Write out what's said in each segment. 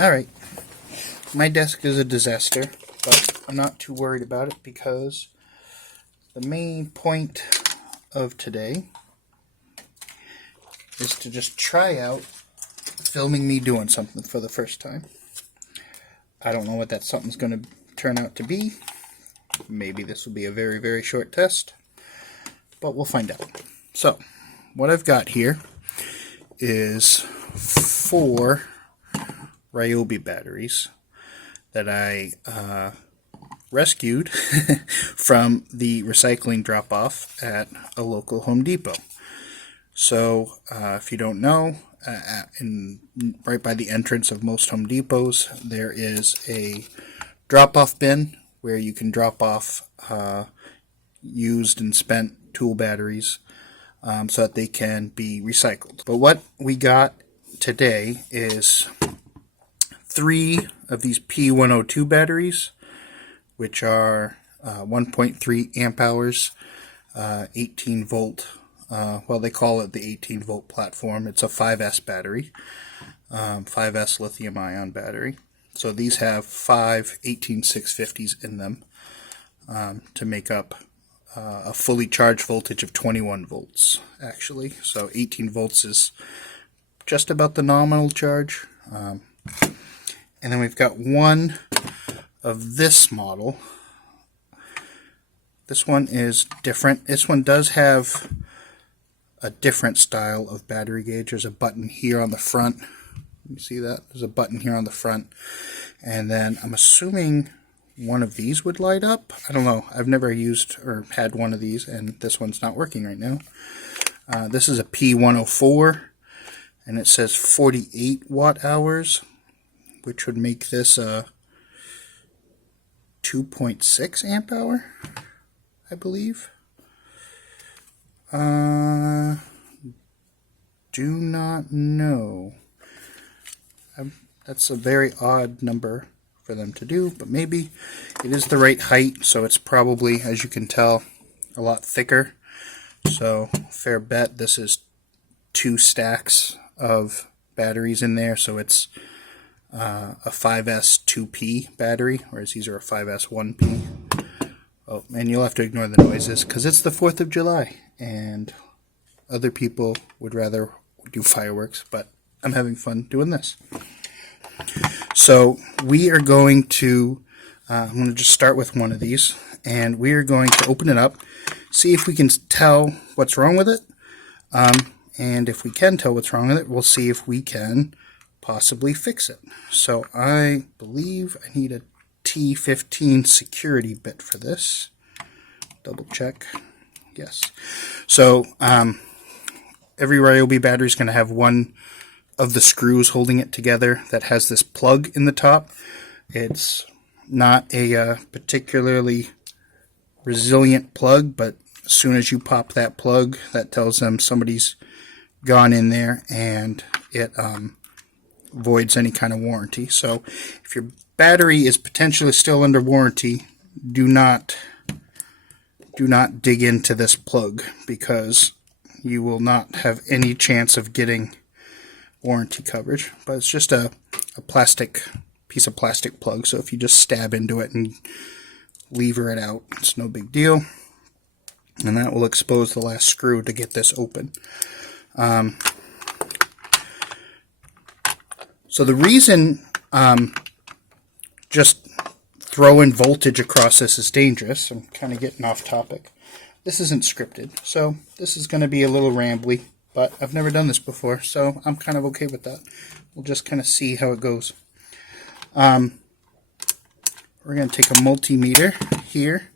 Alright, my desk is a disaster, but I'm not too worried about it because the main point of today is to just try out filming me doing something for the first time. I don't know what that something's going to turn out to be. Maybe this will be a very, very short test, but we'll find out. So, what I've got here is 4 Ryobi batteries that I rescued from the recycling drop-off at a local Home Depot. So, if you don't know, right by the entrance of most Home Depots, there is a drop-off bin where you can drop off used and spent tool batteries so that they can be recycled. But what we got today is 3 of these P102 batteries, which are 1.3 amp hours, 18 volt. Well, they call it the 18 volt platform. It's a 5S battery, 5S lithium ion battery. So these have 5 18650s in them to make up a fully charged voltage of 21 volts, actually. So 18 volts is just about the nominal charge. And then we've got one of this model. This one is different. This one does have a different style of battery gauge. There's a button here on the front. You see that? There's a button here on the front. And then I'm assuming one of these would light up. I don't know. I've never used or had one of these, and this one's not working right now. This is a P104, and it says 48 watt hours, which would make this a 2.6 amp hour, I believe. Do not know. That's a very odd number for them to do, but maybe it is the right height, so it's probably, as you can tell, a lot thicker. So, fair bet this is 2 stacks of batteries in there, so it's a 5S 2P battery, whereas these are a 5S 1P. Oh, and you'll have to ignore the noises because it's the 4th of July, and other people would rather do fireworks, but I'm having fun doing this. So we are going to, I'm going to just start with one of these, and we are going to open it up, see if we can tell what's wrong with it, and if we can tell what's wrong with it, we'll see if we can possibly fix it. So I believe I need a T15 security bit for this. Double check. Yes. So every Ryobi battery is going to have one of the screws holding it together that has this plug in the top. It's not a particularly resilient plug, but as soon as you pop that plug, that tells them somebody's gone in there, and it voids any kind of warranty. So if your battery is potentially still under warranty, do not dig into this plug, because you will not have any chance of getting warranty coverage. But it's just a piece of plastic plug, so if you just stab into it and lever it out, it's no big deal, and that will expose the last screw to get this open. So the reason just throwing voltage across this is dangerous, I'm kind of getting off topic. This isn't scripted, so this is going to be a little rambly, but I've never done this before, so I'm kind of okay with that. We'll just kind of see how it goes. We're going to take a multimeter here,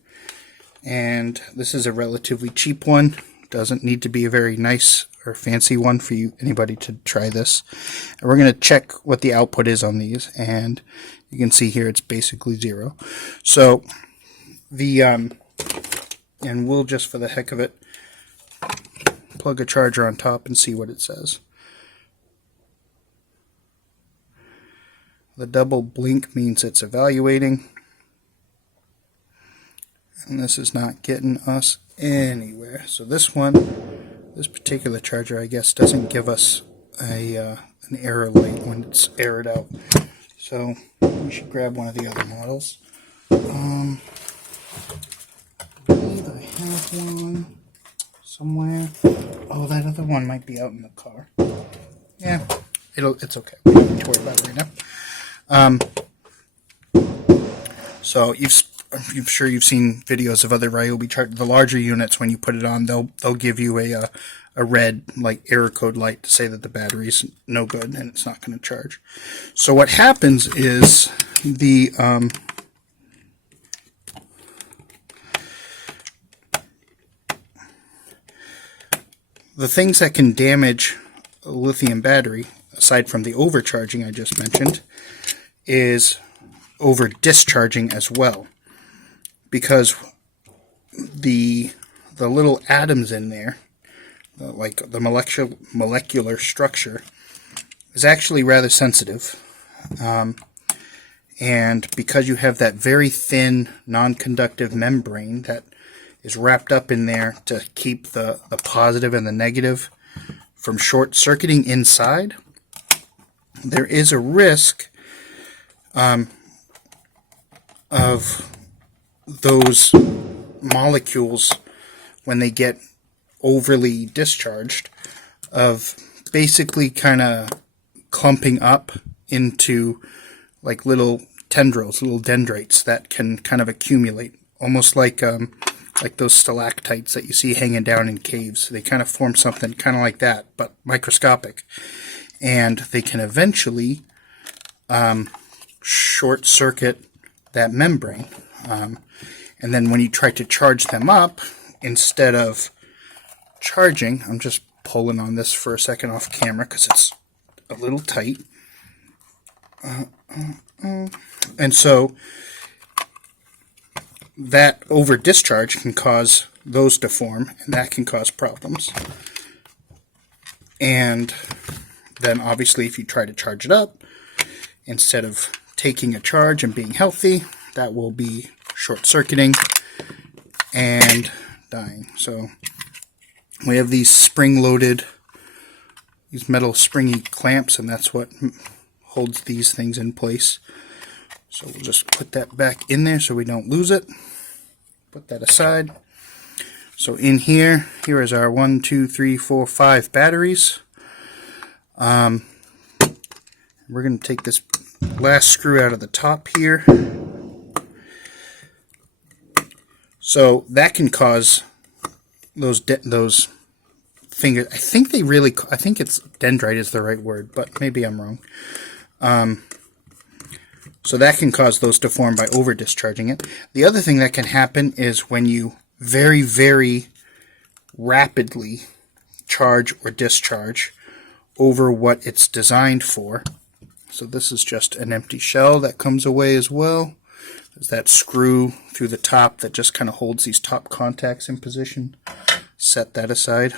and this is a relatively cheap one. Doesn't need to be a very nice or fancy one for anybody to try this. And we're going to check what the output is on these, and you can see here it's basically 0. So and we'll just, for the heck of it, plug a charger on top and see what it says. The double blink means it's evaluating, and this is not getting us anywhere. So this particular charger, I guess, doesn't give us an error light when it's aired out. So we should grab one of the other models. I believe I have one somewhere. Oh, that other one might be out in the car. Yeah, it's okay. We don't need to worry about it right now. So I'm sure you've seen videos of other Ryobi chargers. The larger units, when you put it on, they'll give you a red like error code light to say that the battery's no good and it's not going to charge. So what happens is the things that can damage a lithium battery, aside from the overcharging I just mentioned, is over-discharging as well. Because the little atoms in there, like the molecular structure, is actually rather sensitive. And because you have that very thin non-conductive membrane that is wrapped up in there to keep the positive and the negative from short-circuiting inside, there is a risk of those molecules, when they get overly discharged, of basically kind of clumping up into like little tendrils, little dendrites that can kind of accumulate, almost like those stalactites that you see hanging down in caves. They kind of form something kind of like that, but microscopic, and they can eventually short circuit that membrane. And then when you try to charge them up, instead of charging, I'm just pulling on this for a second off camera because it's a little tight. And so that over discharge can cause those to form, and that can cause problems. And then obviously if you try to charge it up, instead of taking a charge and being healthy, that will be short-circuiting and dying. So we have these spring-loaded, these metal springy clamps, and that's what holds these things in place. So we'll just put that back in there so we don't lose it. Put that aside. So in here is our 1, 2, 3, 4, 5 batteries. We're going to take this last screw out of the top here. So that can cause those fingers. I think it's dendrite is the right word, but maybe I'm wrong. So that can cause those to form by over discharging it. The other thing that can happen is when you very, very rapidly charge or discharge over what it's designed for. So this is just an empty shell that comes away as well. There's that screw through the top that just kind of holds these top contacts in position. Set that aside.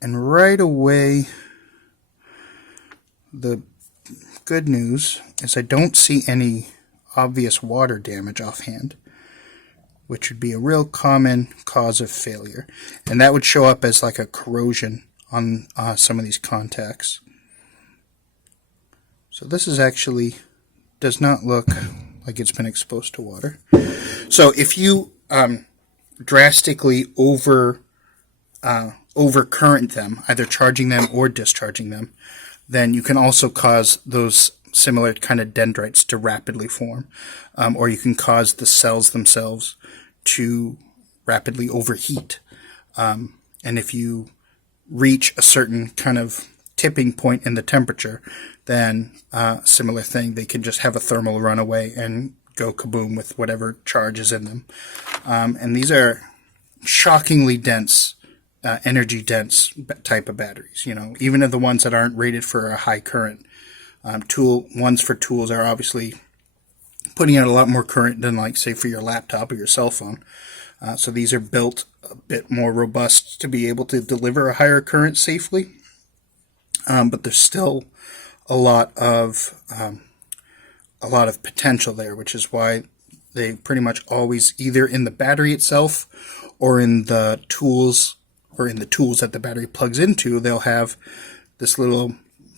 And right away, the good news is I don't see any obvious water damage offhand, which would be a real common cause of failure. And that would show up as like a corrosion on some of these contacts. So this is actually does not look like it's been exposed to water. So if you drastically overcurrent them, either charging them or discharging them, then you can also cause those similar kind of dendrites to rapidly form, or you can cause the cells themselves to rapidly overheat. And if you reach a certain kind of tipping point in the temperature, then similar thing, they can just have a thermal runaway and go kaboom with whatever charge is in them. And these are shockingly dense, energy dense type of batteries. You know, even of the ones that aren't rated for a high current. Ones for tools are obviously putting out a lot more current than, like, say, for your laptop or your cell phone. So these are built a bit more robust to be able to deliver a higher current safely. But there's still a lot of potential there, which is why they pretty much always, either in the battery itself or in the tools that the battery plugs into, they'll have this little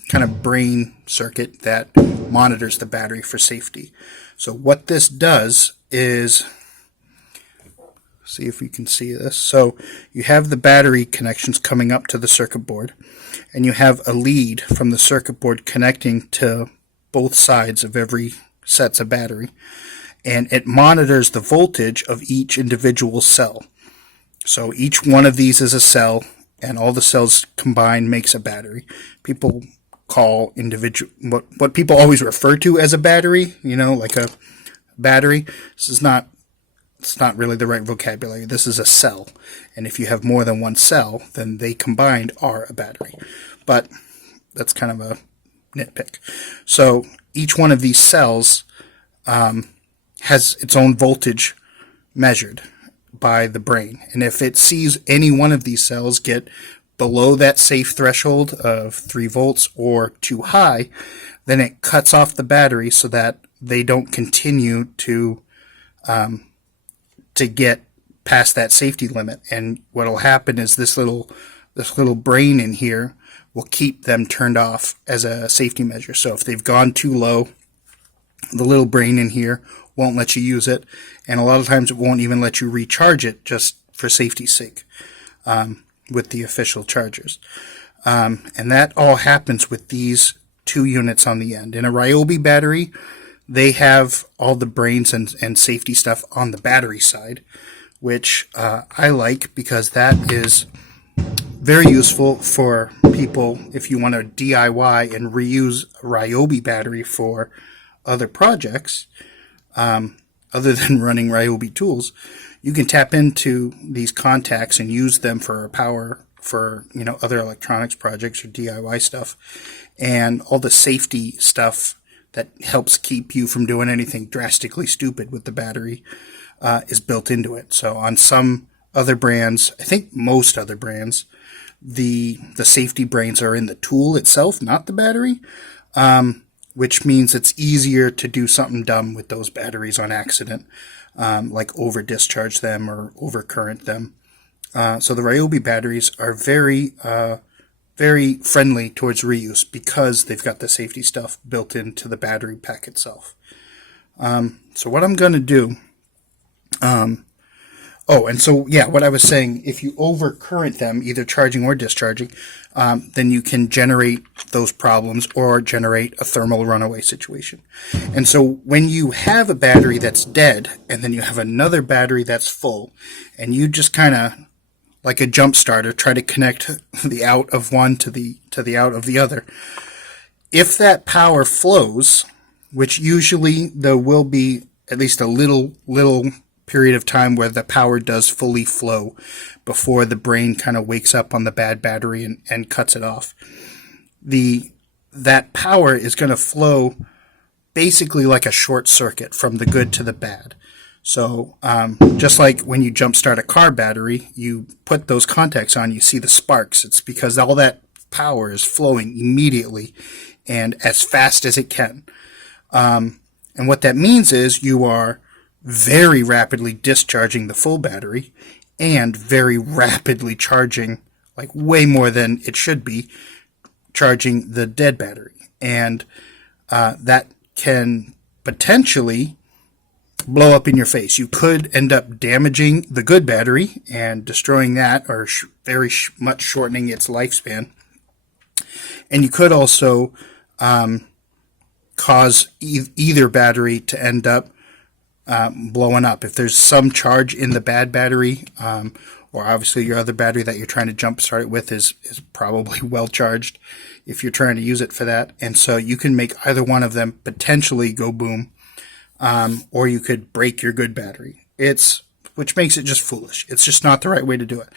kind of brain circuit that monitors the battery for safety. So what this does is, see if we can see this. So you have the battery connections coming up to the circuit board, and you have a lead from the circuit board connecting to both sides of every sets of battery, and it monitors the voltage of each individual cell. So each one of these is a cell, and all the cells combined makes a battery. People call individual what people always refer to as a battery, like a battery. This is not, it's not really the right vocabulary. This is a cell, and if you have more than one cell, then they combined are a battery. But that's kind of a nitpick. So each one of these cells has its own voltage measured by the brain, and if it sees any one of these cells get below that safe threshold of 3 volts or too high, then it cuts off the battery so that they don't continue to get past that safety limit. And what will happen is this little brain in here will keep them turned off as a safety measure. So if they've gone too low, the little brain in here won't let you use it, and a lot of times it won't even let you recharge it just for safety's sake with the official chargers. And that all happens with these 2 units on the end. In a Ryobi battery, they have all the brains and safety stuff on the battery side, which I like because that is very useful for people if you want to DIY and reuse a Ryobi battery for other projects. Other than running Ryobi tools, you can tap into these contacts and use them for power for other electronics projects or DIY stuff, and all the safety stuff that helps keep you from doing anything drastically stupid with the battery is built into it. So on some other brands, I think most other brands, the safety brains are in the tool itself, not the battery. Which means it's easier to do something dumb with those batteries on accident, like over-discharge them or overcurrent them. So the Ryobi batteries are very, very friendly towards reuse because they've got the safety stuff built into the battery pack itself. So what I'm going to do, what I was saying, if you overcurrent them, either charging or discharging, then you can generate those problems or generate a thermal runaway situation. And so when you have a battery that's dead and then you have another battery that's full, and you just kind of, like a jump starter, try to connect the out of one to the out of the other, if that power flows, which usually there will be at least a little period of time where the power does fully flow before the brain kind of wakes up on the bad battery and cuts it off. That power is going to flow basically like a short circuit from the good to the bad. So just like when you jump start a car battery, you put those contacts on, you see the sparks. It's because all that power is flowing immediately and as fast as it can. And what that means is you are very rapidly discharging the full battery and very rapidly charging, like way more than it should be, charging the dead battery. And that can potentially blow up in your face. You could end up damaging the good battery and destroying that, or very much shortening its lifespan. And you could also cause either battery to end up blowing up. If there's some charge in the bad battery, or obviously your other battery that you're trying to jump start it with is probably well charged if you're trying to use it for that. And so you can make either one of them potentially go boom, or you could break your good battery. Which makes it just foolish. It's just not the right way to do it.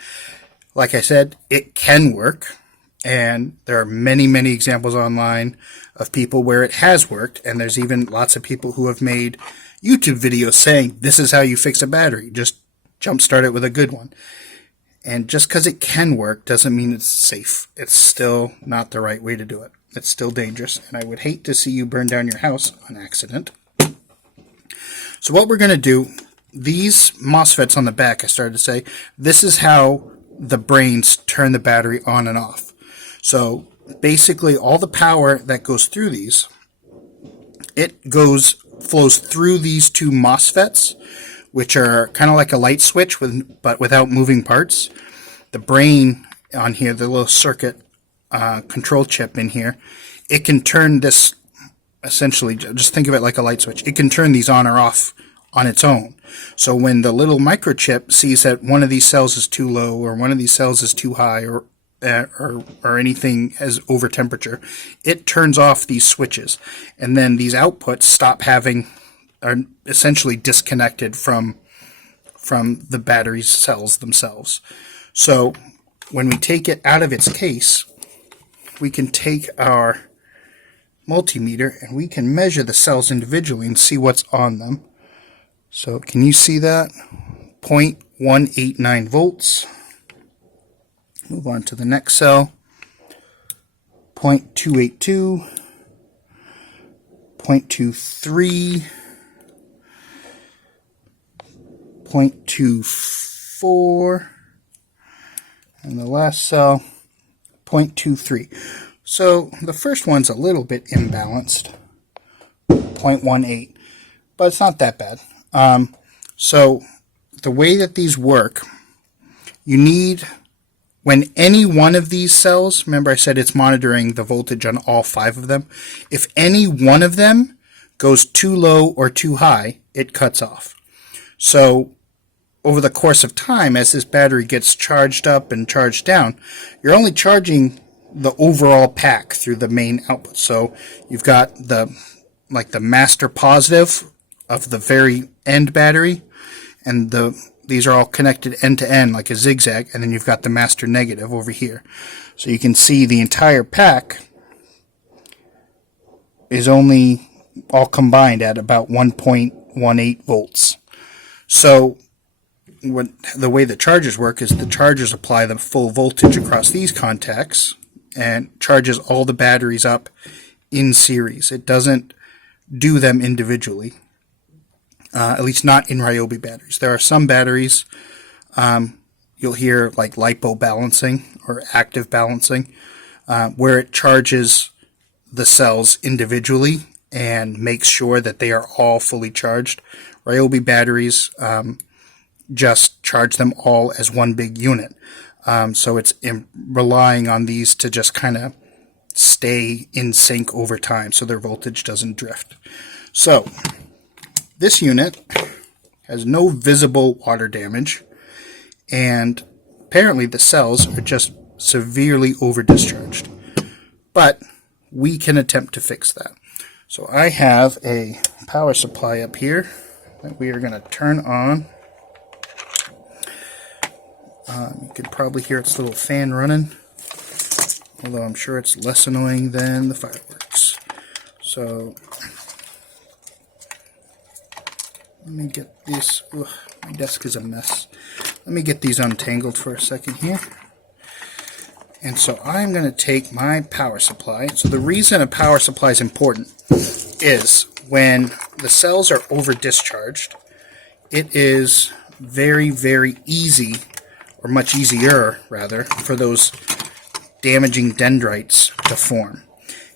Like I said, it can work, and there are many, many examples online of people where it has worked, and there's even lots of people who have made YouTube videos saying this is how you fix a battery. Just jumpstart it with a good one. And just because it can work doesn't mean it's safe. It's still not the right way to do it. It's still dangerous, and I would hate to see you burn down your house on accident. So what we're going to do, these MOSFETs on the back, I started to say, this is how the brains turn the battery on and off. So basically all the power that goes through these, flows through these two MOSFETs, which are kind of like a light switch but without moving parts. The brain on here, the little circuit control chip in here, it can turn this, essentially, just think of it like a light switch. It can turn these on or off on its own. So when the little microchip sees that one of these cells is too low or one of these cells is too high or anything as over temperature, it turns off these switches, and then these outputs are essentially disconnected from the battery's cells themselves. So when we take it out of its case, we can take our multimeter and we can measure the cells individually and see what's on them. So can you see that? 0.189 volts. Move on to the next cell. 0.282, 0.23, 0.24, and the last cell, 0.23. So the first one's a little bit imbalanced, 0.18, but it's not that bad. So the way that these work, you need, when any one of these cells, remember I said it's monitoring the voltage on all 5 of them, if any one of them goes too low or too high, it cuts off. So over the course of time, as this battery gets charged up and charged down, you're only charging the overall pack through the main output. So you've got the master positive of the very end battery, and these are all connected end to end like a zigzag, and then you've got the master negative over here. So you can see the entire pack is only all combined at about 1.18 volts. So the way the chargers work is the chargers apply the full voltage across these contacts and charges all the batteries up in series. It doesn't do them individually. At least not in Ryobi batteries. There are some batteries you'll hear like lipo balancing or active balancing, where it charges the cells individually and makes sure that they are all fully charged. Ryobi batteries just charge them all as one big unit. So it's relying on these to just kind of stay in sync over time so their voltage doesn't drift. So this unit has no visible water damage, and apparently the cells are just severely over-discharged. But we can attempt to fix that. So I have a power supply up here that we are going to turn on. You can probably hear its little fan running, although I'm sure it's less annoying than the fireworks. So let me get these, my desk is a mess. Let me get these untangled for a second here. And so I'm going to take my power supply. So the reason a power supply is important is when the cells are over-discharged, it is very, very easy, or much easier, rather, for those damaging dendrites to form.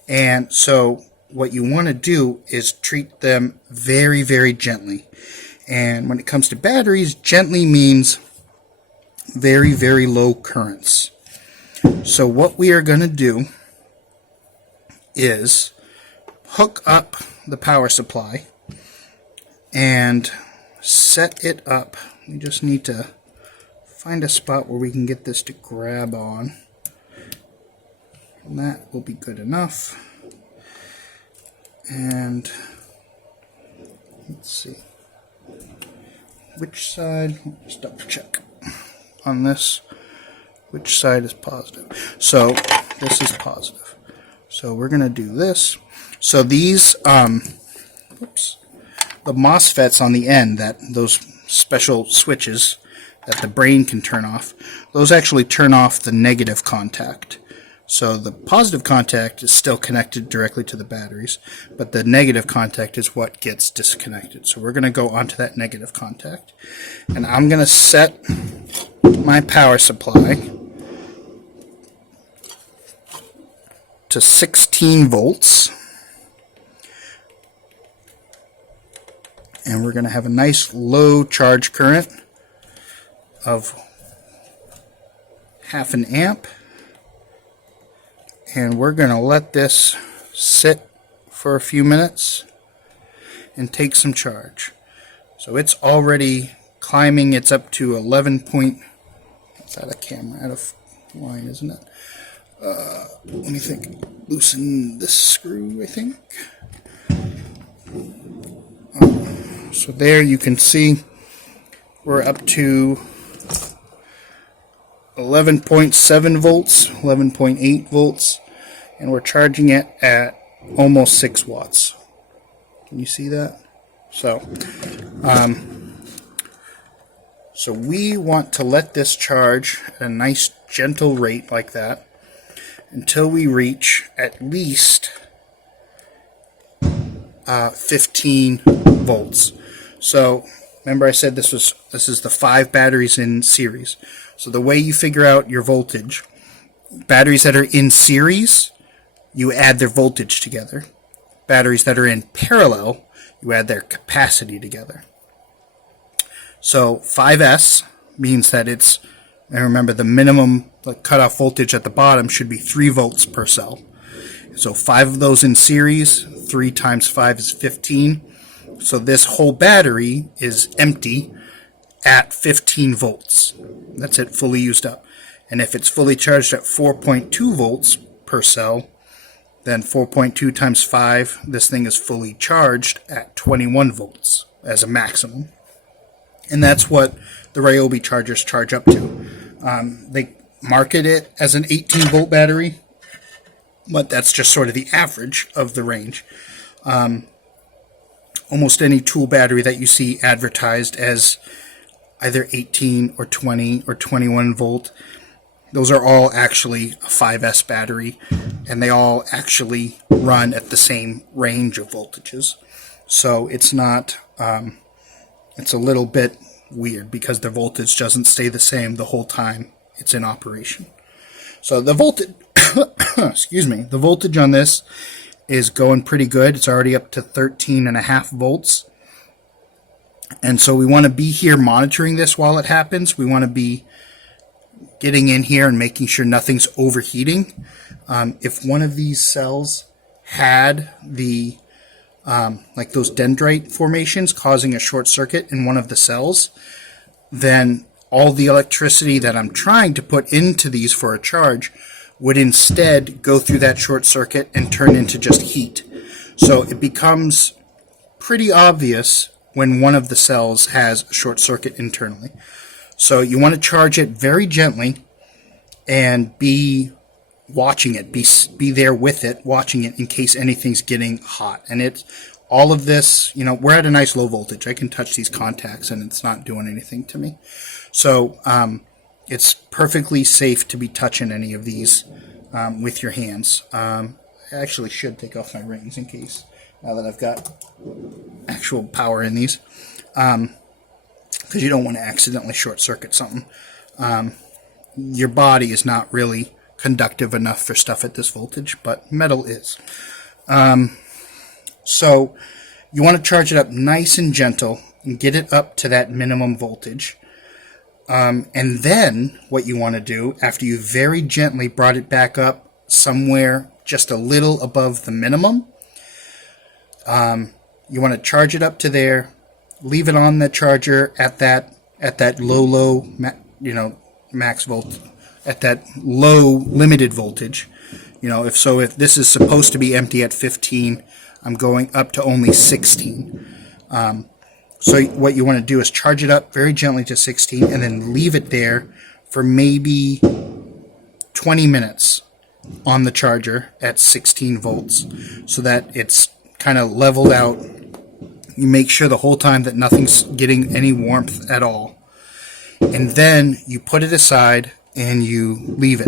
And so what you want to do is treat them very, very gently. And when it comes to batteries, gently means very, very low currents. So what we are going to do is hook up the power supply and set it up. We just need to find a spot where we can get this to grab on. And that will be good enough. And let's see which side, just double check on this, which side is positive. So this is positive. So we're going to do this. So these, the MOSFETs on the end, those special switches that the brain can turn off, those actually turn off the negative contact. So the positive contact is still connected directly to the batteries, but the negative contact is what gets disconnected. So we're going to go onto that negative contact, and I'm going to set my power supply to 16 volts. And we're going to have a nice low charge current of 0.5 amp. And we're going to let this sit for a few minutes and take some charge. So it's already climbing. It's up to 11 point. It's out of camera, out of line, isn't it? Let me think. Loosen this screw, I think. So there you can see we're up to 11.7 volts, 11.8 volts, and we're charging it at almost 6 watts. Can you see that? So we want to let this charge at a nice gentle rate like that until we reach at least 15 volts. So remember I said this is the 5 batteries in series. So the way you figure out your voltage, batteries that are in series, you add their voltage together. Batteries that are in parallel, you add their capacity together. So 5S means that it's, and remember the minimum cutoff voltage at the bottom should be 3 volts per cell. So 5 of those in series, 3 times 5 is 15. So this whole battery is empty at 15 volts. That's it, fully used up. And if it's fully charged at 4.2 volts per cell, then 4.2 times 5, this thing is fully charged at 21 volts as a maximum. And that's what the Ryobi chargers charge up to. They market it as an 18 volt battery, but that's just sort of the average of the range. Almost any tool battery that you see advertised as either 18 or 20 or 21 volt, those are all actually a 5S battery, and they all actually run at the same range of voltages. So it's not, it's a little bit weird because the voltage doesn't stay the same the whole time it's in operation. So the voltage, excuse me, the voltage on this is going pretty good. It's already up to 13.5 volts. And so we want to be here monitoring this while it happens. We want to be getting in here and making sure nothing's overheating. If one of these cells had the like those dendrite formations causing a short circuit in one of the cells, then all the electricity that I'm trying to put into these for a charge would instead go through that short circuit and turn into just heat. So it becomes pretty obvious when one of the cells has a short circuit internally. So you want to charge it very gently and be watching it, be there with it, watching it in case anything's getting hot. And it's all of this, you know, we're at a nice low voltage. I can touch these contacts and it's not doing anything to me. So it's perfectly safe to be touching any of these with your hands. I actually should take off my rings in case, now that I've got actual power in these, because you don't want to accidentally short circuit something. Your body is not really conductive enough for stuff at this voltage, but metal is. So you want to charge it up nice and gentle and get it up to that minimum voltage. And then what you want to do, after you very gently brought it back up somewhere just a little above the minimum, you want to charge it up to there, leave it on the charger at that low max volt, at that low limited voltage. You know, if this is supposed to be empty at 15, I'm going up to only 16. So what you want to do is charge it up very gently to 16 and then leave it there for maybe 20 minutes on the charger at 16 volts so that it's kind of leveled out. You make sure the whole time that nothing's getting any warmth at all. And then you put it aside and you leave it.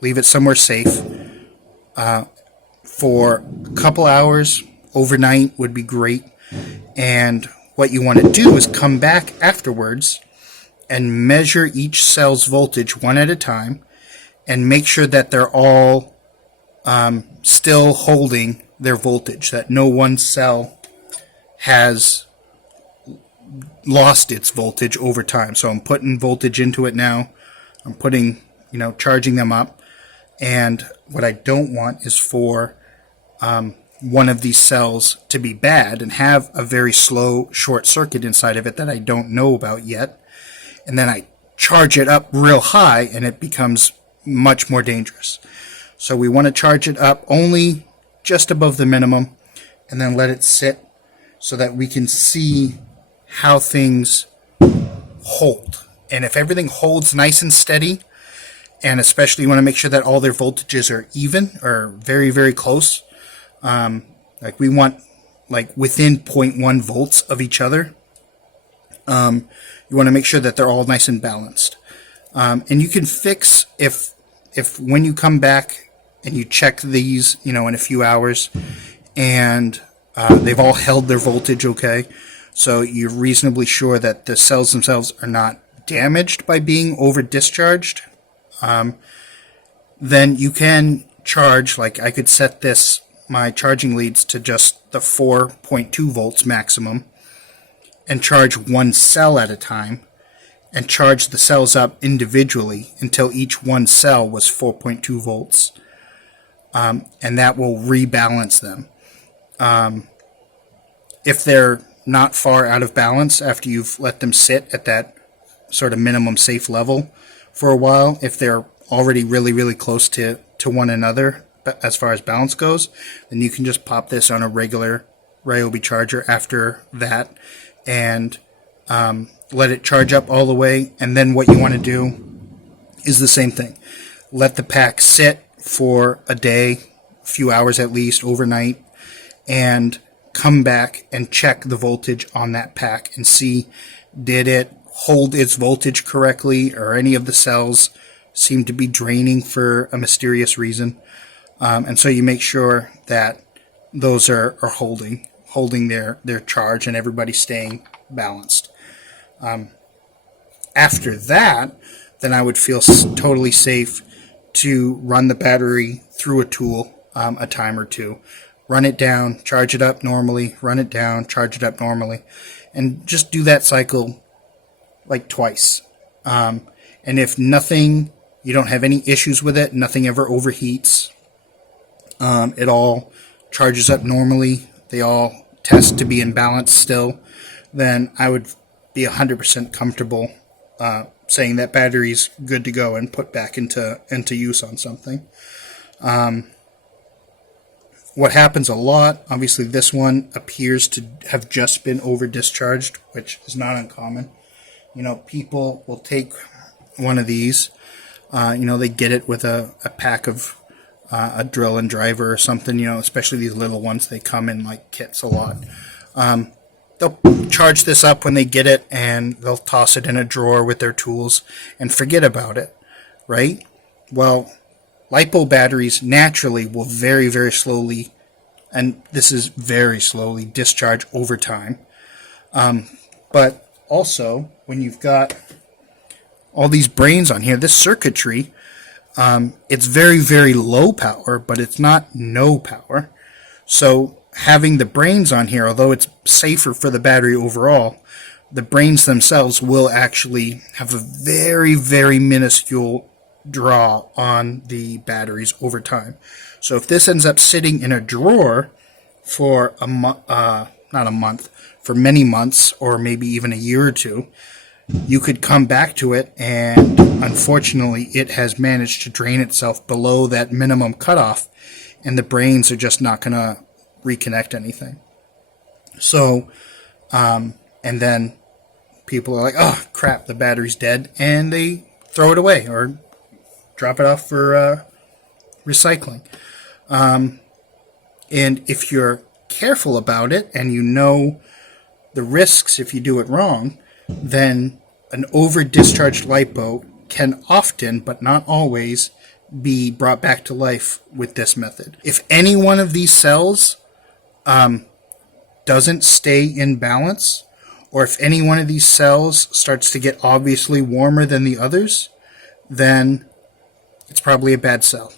Leave it somewhere safe for a couple hours. Overnight would be great. And what you want to do is come back afterwards and measure each cell's voltage one at a time and make sure that they're all still holding their voltage, that no one cell has lost its voltage over time. So I'm putting voltage into it now. I'm putting, charging them up. And what I don't want is for one of these cells to be bad and have a very slow short circuit inside of it that I don't know about yet. And then I charge it up real high and it becomes much more dangerous. So we want to charge it up only just above the minimum and then let it sit so that we can see how things hold. And if everything holds nice and steady, and especially you want to make sure that all their voltages are even or very, very close, like we want like within 0.1 volts of each other, you want to make sure that they're all nice and balanced. And you can fix if when you come back and you check these, in a few hours, and they've all held their voltage okay, so you're reasonably sure that the cells themselves are not damaged by being over-discharged, then you can charge, like I could set my charging leads to just the 4.2 volts maximum, and charge one cell at a time, and charge the cells up individually until each one cell was 4.2 volts. And that will rebalance them. If they're not far out of balance after you've let them sit at that sort of minimum safe level for a while, if they're already really, really close to one another as far as balance goes, then you can just pop this on a regular Ryobi charger after that and let it charge up all the way. And then what you want to do is the same thing. Let the pack sit for a day, a few hours at least, overnight, and come back and check the voltage on that pack and see, did it hold its voltage correctly, or any of the cells seem to be draining for a mysterious reason. And so you make sure that those are holding their charge and everybody's staying balanced. After that, then I would feel totally safe to run the battery through a tool a time or two. Run it down, charge it up normally, run it down, charge it up normally, and just do that cycle like twice. And if nothing, you don't have any issues with it, nothing ever overheats, it all charges up normally, they all test to be in balance still, then I would be 100% comfortable saying that battery's good to go and put back into use on something. What happens a lot, obviously this one appears to have just been over-discharged, which is not uncommon. People will take one of these, they get it with a pack of a drill and driver or something, especially these little ones, they come in like kits a lot. They'll charge this up when they get it, and they'll toss it in a drawer with their tools and forget about it, right? Well, LiPo batteries naturally will very, very slowly, and this is very slowly, discharge over time. But also, when you've got all these brains on here, this circuitry, it's very, very low power, but it's not no power. So having the brains on here, although it's safer for the battery overall, the brains themselves will actually have a very, very minuscule draw on the batteries over time. So if this ends up sitting in a drawer for for many months, or maybe even a year or two, you could come back to it, and unfortunately it has managed to drain itself below that minimum cutoff, and the brains are just not going to reconnect anything. So, and then people are like, oh crap, the battery's dead, and they throw it away or drop it off for recycling. And if you're careful about it and you know the risks if you do it wrong, then an over-discharged LiPo can often, but not always, be brought back to life with this method. If any one of these cells doesn't stay in balance, or if any one of these cells starts to get obviously warmer than the others, then it's probably a bad cell.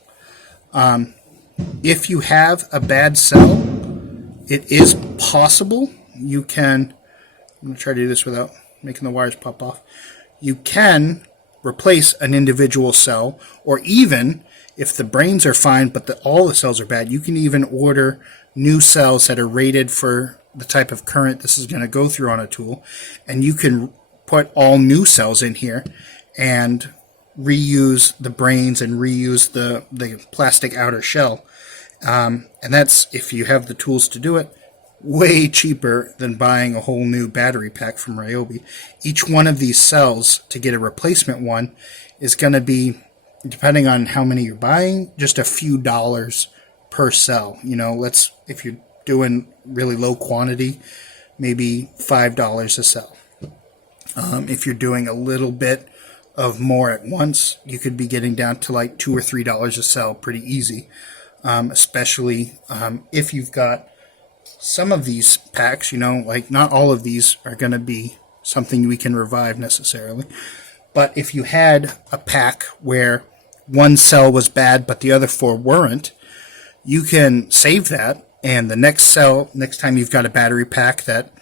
If you have a bad cell, it is possible you can, I'm going to try to do this without making the wires pop off, you can replace an individual cell, or even if the brains are fine but all the cells are bad, you can even order new cells that are rated for the type of current this is going to go through on a tool, and you can put all new cells in here and reuse the brains and reuse the plastic outer shell. And that's, if you have the tools to do it, way cheaper than buying a whole new battery pack from Ryobi. Each one of these cells, to get a replacement one, is going to be, depending on how many you're buying, just a few dollars per cell. You know, if you're doing really low quantity, maybe $5 a cell. If you're doing a little bit of more at once, you could be getting down to like $2 or $3 a cell pretty easy. Especially if you've got some of these packs, you know, like not all of these are going to be something we can revive necessarily. But if you had a pack where one cell was bad but the other 4 weren't, you can save that, and the next time you've got a battery pack, that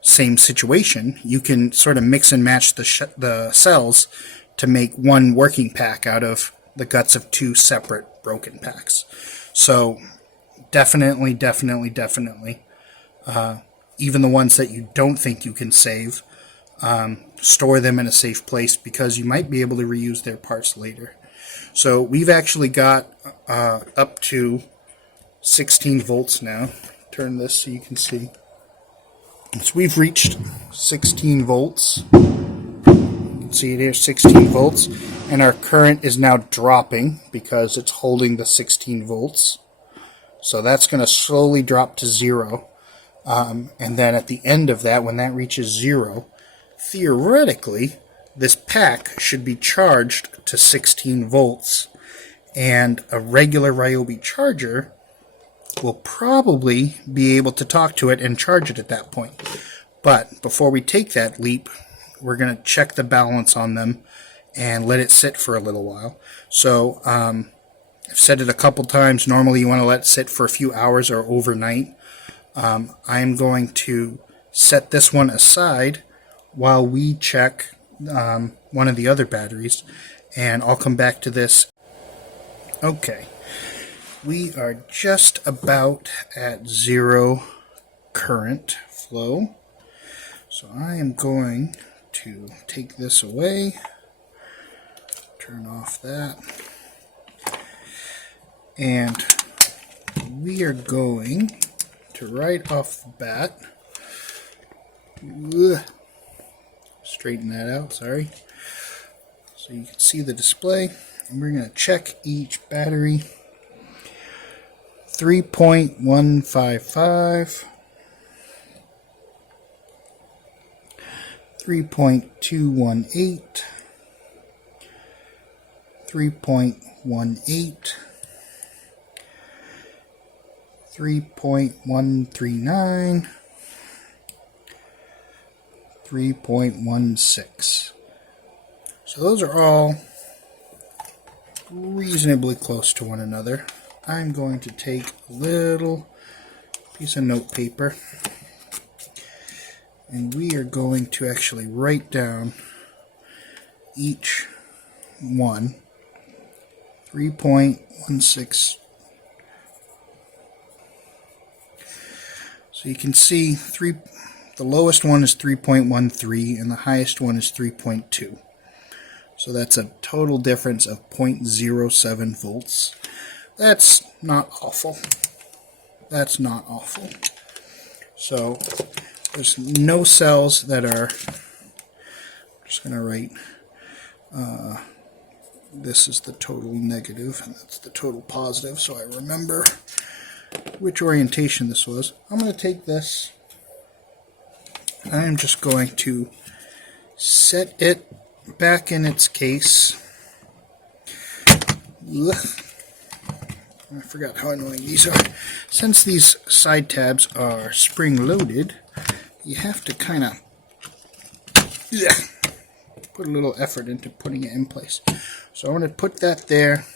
same situation, you can sort of mix and match the cells to make one working pack out of the guts of 2 separate broken packs. So definitely, even the ones that you don't think you can save, store them in a safe place, because you might be able to reuse their parts later. So we've actually got up to 16 volts now. Turn this so you can see. So we've reached 16 volts. You can see it here, 16 volts. And our current is now dropping because it's holding the 16 volts. So that's going to slowly drop to 0. And then at the end of that, when that reaches 0, theoretically, this pack should be charged to 16 volts. And a regular Ryobi charger will probably be able to talk to it and charge it at that point. But before we take that leap, we're going to check the balance on them and let it sit for a little while. So I've said it a couple times. Normally you want to let it sit for a few hours or overnight. I'm going to set this one aside while we check one of the other batteries, and I'll come back to this. Okay, we are just about at 0 current flow. So I am going to take this away, turn off that, and we are going to, right off the bat, straighten that out, sorry, so you can see the display. And we're going to check each battery. 3.155, 3.218, 3.18, 3.139, 3.16. So those are all reasonably close to one another. I'm going to take a little piece of note paper, and we are going to actually write down each one. 3.16. So you can see the lowest one is 3.13 and the highest one is 3.2. So that's a total difference of 0.07 volts. That's not awful. That's not awful. So there's no cells that are, I'm just going to write, this is the total negative and that's the total positive, so I remember which orientation this was. I'm going to take this, I'm just going to set it back in its case. Ugh. I forgot how annoying these are. Since these side tabs are spring-loaded, you have to kind of put a little effort into putting it in place. So I'm going to put that there.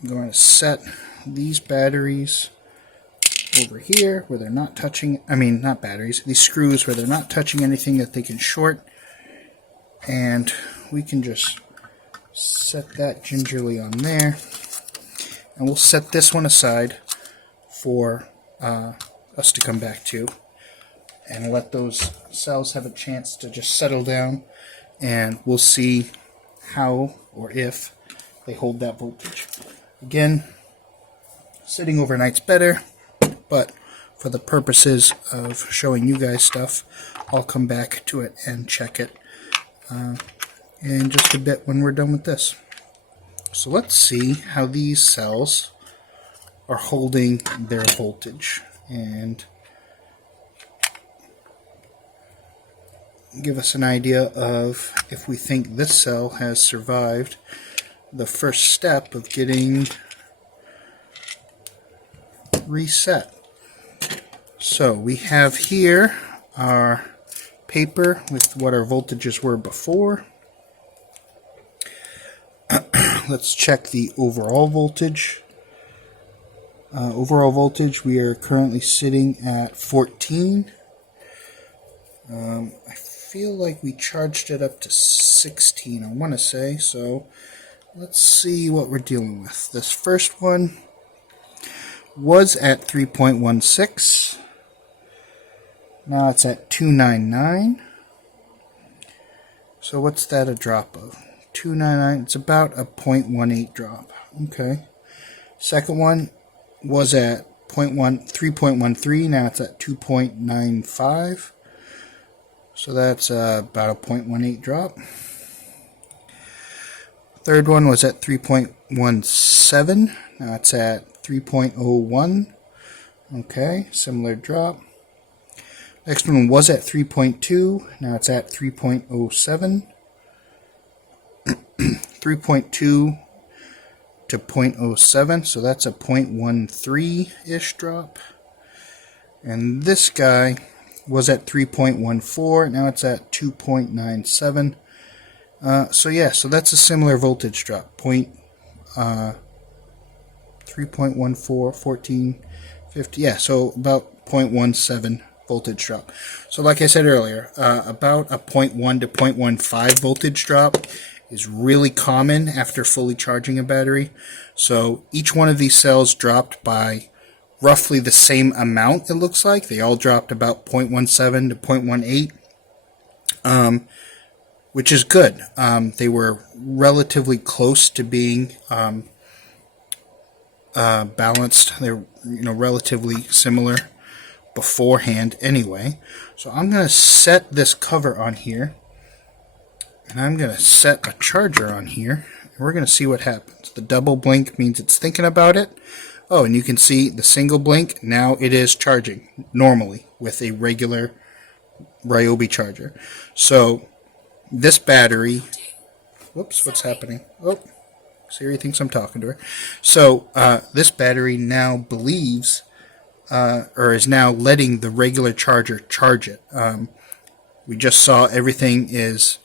I'm going to set these batteries over here where they're not touching, not batteries, these screws where they're not touching anything that they can short. And we can just set that gingerly on there. And we'll set this one aside for us to come back to. And let those cells have a chance to just settle down. And we'll see how or if they hold that voltage. Again, sitting overnight's better, but for the purposes of showing you guys stuff, I'll come back to it and check it in just a bit when we're done with this. So let's see how these cells are holding their voltage and give us an idea of if we think this cell has survived the first step of getting reset. So we have here our paper with what our voltages were before. Let's check the overall voltage. Overall voltage, we are currently sitting at 14. I feel like we charged it up to 16, I want to say, so let's see what we're dealing with. This first one was at 3.16. Now it's at 299. So what's that a drop of? 299, it's about a 0.18 drop. Okay. Second one was at 3.13, now it's at 2.95. So that's about a 0.18 drop. Third one was at 3.17, now it's at 3.01. Okay, similar drop. Next one was at 3.2, now it's at 3.07. 3.2 to 0.07, so that's a 0.13-ish drop. And this guy was at 3.14, now it's at 2.97. So yeah, so that's a similar voltage drop. 3.14, 14, 50, yeah, so about 0.17 voltage drop. So like I said earlier, about a 0.1 to 0.15 voltage drop is really common after fully charging a battery. So each one of these cells dropped by roughly the same amount, it looks like. They all dropped about 0.17 to 0.18, which is good. They were relatively close to being balanced. They're relatively similar beforehand anyway. So I'm going to set this cover on here. And I'm going to set a charger on here, and we're going to see what happens. The double blink means it's thinking about it. Oh, and you can see the single blink, now it is charging normally with a regular Ryobi charger. So this battery, whoops, what's happening? Oh, Siri thinks I'm talking to her. So this battery now believes, or is now letting the regular charger charge it. We just saw everything is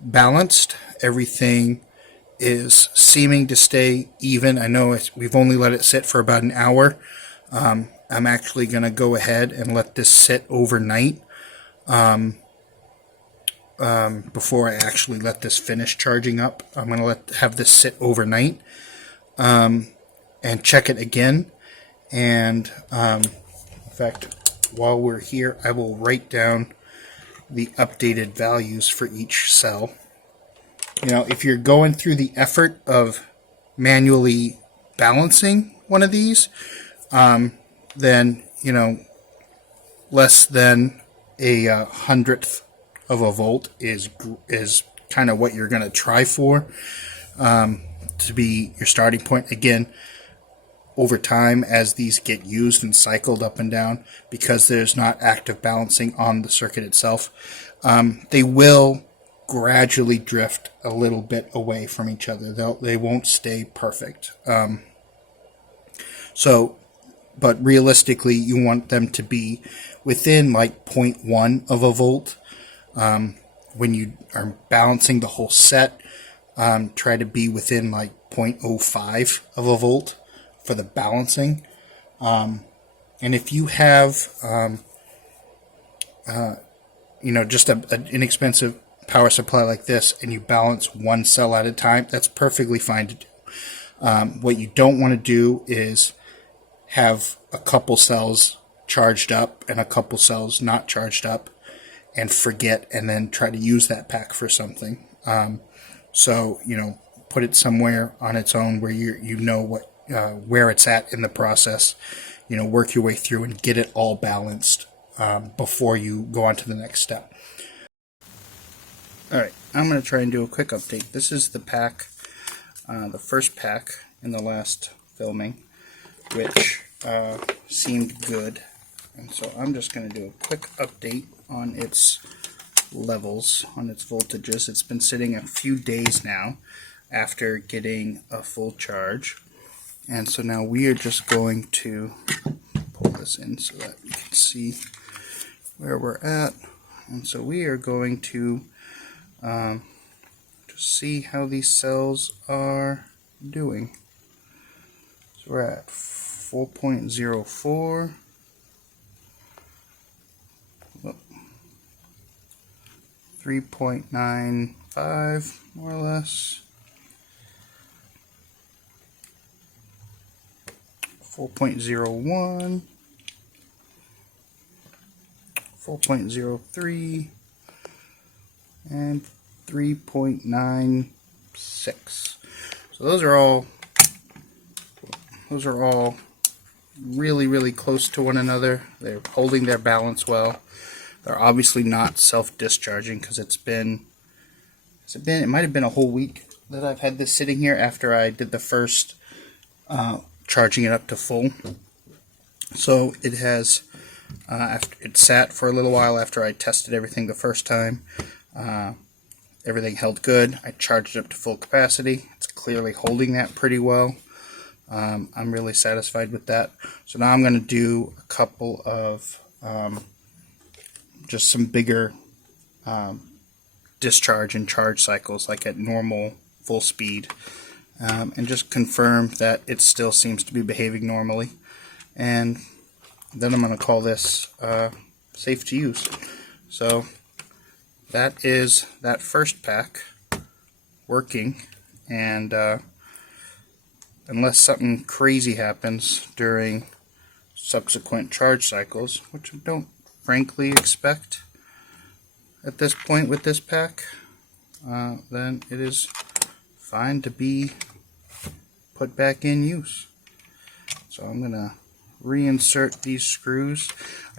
balanced, everything is seeming to stay even. I know we've only let it sit for about an hour. I'm actually going to go ahead and let this sit overnight before I actually let this finish charging up. I'm going to have this sit overnight and check it again. And in fact, while we're here, I will write down the updated values for each cell. If you're going through the effort of manually balancing one of these, then less than a hundredth of a volt is kind of what you're going to try for to be your starting point. Again, over time, as these get used and cycled up and down, because there's not active balancing on the circuit itself, they will gradually drift a little bit away from each other. They won't stay perfect. But realistically, you want them to be within like 0.1 of a volt. when you are balancing the whole set, try to be within like 0.05 of a volt for the balancing. And if you have, just an inexpensive power supply like this, and you balance one cell at a time, that's perfectly fine to do. What you don't want to do is have a couple cells charged up and a couple cells not charged up and forget, and then try to use that pack for something. So put it somewhere on its own where you know what where it's at in the process. Work your way through and get it all balanced before you go on to the next step. Alright, I'm going to try and do a quick update. This is the pack, the first pack in the last filming, which seemed good. And so I'm just going to do a quick update on its levels, on its voltages. It's been sitting a few days now after getting a full charge. And so now we are just going to pull this in so that we can see where we're at. And so we are going to just see how these cells are doing. So we're at 4.04. 3.95 more or less. 4.01, 4.03, and 3.96. So those are all really close to one another. They're holding their balance well. They're obviously not self-discharging because it might have been a whole week that I've had this sitting here after I did the first charging it up to full. So it has, it sat for a little while after I tested everything the first time. Everything held good. I charged it up to full capacity. It's clearly holding that pretty well. I'm really satisfied with that. So now I'm going to do a couple of just some bigger discharge and charge cycles, like at normal full speed, and just confirm that it still seems to be behaving normally. And then I'm going to call this safe to use. So that is that first pack working, and unless something crazy happens during subsequent charge cycles, which I don't frankly expect at this point with this pack, then it is fine to be put back in use. So I'm going to reinsert these screws.